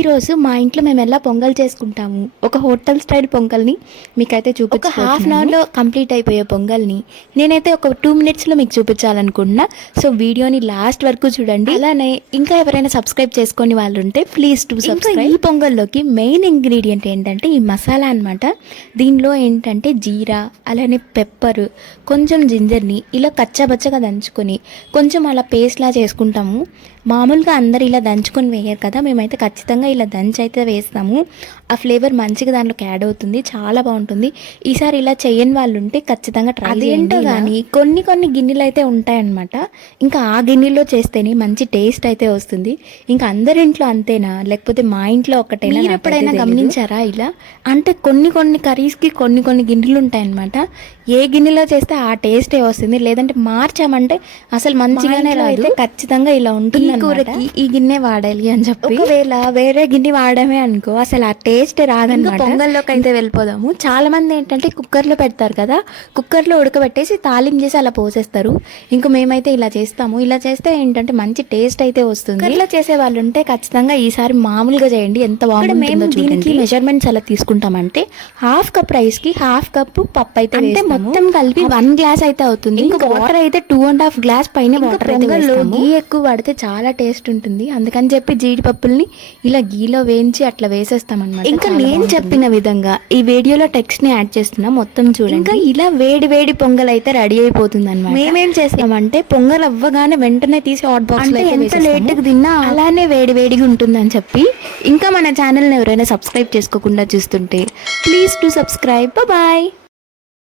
ఈరోజు మా ఇంట్లో మేము ఎలా పొంగల్ చేసుకుంటాము, ఒక హోటల్ స్టైల్ పొంగల్ని మీకైతే ఒక హాఫ్ అన్ అవర్లో కంప్లీట్ అయిపోయే పొంగల్ని నేనైతే ఒక 2 మినిట్స్లో మీకు చూపించాలనుకుంటున్నా. సో వీడియోని లాస్ట్ వరకు చూడండి. అలానే ఇంకా ఎవరైనా సబ్స్క్రైబ్ చేసుకొని వాళ్ళు ఉంటే ప్లీజ్ టు సబ్స్క్రైబ్. ఈ పొంగల్లోకి మెయిన్ ఇంగ్రీడియంట్ ఏంటంటే ఈ మసాలా అనమాట. దీనిలో ఏంటంటే జీరా, అలానే పెప్పర్, కొంచెం జింజర్ని ఇలా కచ్చాబచ్చగా దంచుకొని కొంచెం అలా పేస్ట్లా చేసుకుంటాము. మామూలుగా అందరు ఇలా దంచుకొని వేయరు కదా, మేమైతే ఖచ్చితంగా ఇలా దంచి అయితే వేస్తాము. ఆ ఫ్లేవర్ మంచిగా దాంట్లోకి యాడ్ అవుతుంది, చాలా బాగుంటుంది. ఈసారి ఇలా చేయని వాళ్ళు ఉంటే ఖచ్చితంగా ట్రై చేయండి. కానీ కొన్ని గిన్నెలు అయితే ఉంటాయన్నమాట. ఇంకా ఆ గిన్నెలో చేస్తేనే మంచి టేస్ట్ అయితే వస్తుంది. ఇంకా అందరింట్లో అంతేనా, లేకపోతే మా ఇంట్లో ఒకటేనా? మీరు ఎప్పుడైనా గమనించారా ఇలా? అంటే కొన్ని కర్రీస్కి కొన్ని గిన్నెలు ఉంటాయన్నమాట. ఏ గిన్నెలో చేస్తే ఆ టేస్టే వస్తుంది, లేదంటే మార్చామంటే అసలు మంచిగానే రాదు. ఖచ్చితంగా ఇలా ఉంటుంది. కూరకి ఈ గిన్నె వాడాలి అని చెప్పి ఒకవేళ వేరే గిన్నె వాడమే అనుకో అసలు ఆ టేస్ట్ రాదన్నమాట. పొంగల్లోకి అయితే వెళ్ళిపోదాము. చాలా మంది ఏంటంటే కుక్కర్లో పెడతారు కదా, కుక్కర్లో ఉడకబెట్టేసి తాలింపు చేసి అలా పోసేస్తారు. ఇంకా మేమైతే ఇలా చేస్తాము. ఇలా చేస్తే ఏంటంటే మంచి టేస్ట్ అయితే వస్తుంది. కుక్కర్లో చేసే వాళ్ళు ఉంటే ఖచ్చితంగా ఈసారి మామూలుగా చేయండి, ఎంత బాగుంటుందో. మేము దీనికి మెజర్మెంట్స్ ఎలా తీసుకుంటామంటే హాఫ్ కప్ రైస్ కి హాఫ్ కప్ పప్పు అయితే అంటే మొత్తం కలిపి 1 గ్లాస్ అయితే అవుతుంది. ఇంకా వాటర్ అయితే 2.5 గ్లాస్ పైన వాటర్ అయితే వేస్తాము. గీ ఎక్కువ పడితే చాలా టేస్ట్ ఉంటుంది, అందుకని చెప్పి జీడిపప్పుల్ని ఇలా గీలో వేయించి అట్లా వేసేస్తాం అన్నమాట. ఇంకా నేను చెప్పిన విధంగా ఈ వీడియోలో టెక్స్ట్ ని యాడ్ చేస్తున్నా, మొత్తం చూడండి. ఇంకా ఇలా వేడి పొంగల్ అయితే రెడీ అయిపోతుంది అన్నమాట. మేమేం చేస్తామంటే పొంగల్ అవ్వగానే వెంటనే తీసి హాట్ బాక్స్ లో ఎంత లేట్గా తిన్నా అలానే వేడిగా ఉంటుందని చెప్పి. ఇంకా మన ఛానల్ని ఎవరైనా సబ్స్క్రైబ్ చేసుకోకుండా చూస్తుంటే ప్లీజ్ టు సబ్స్క్రైబ్. బాయ్.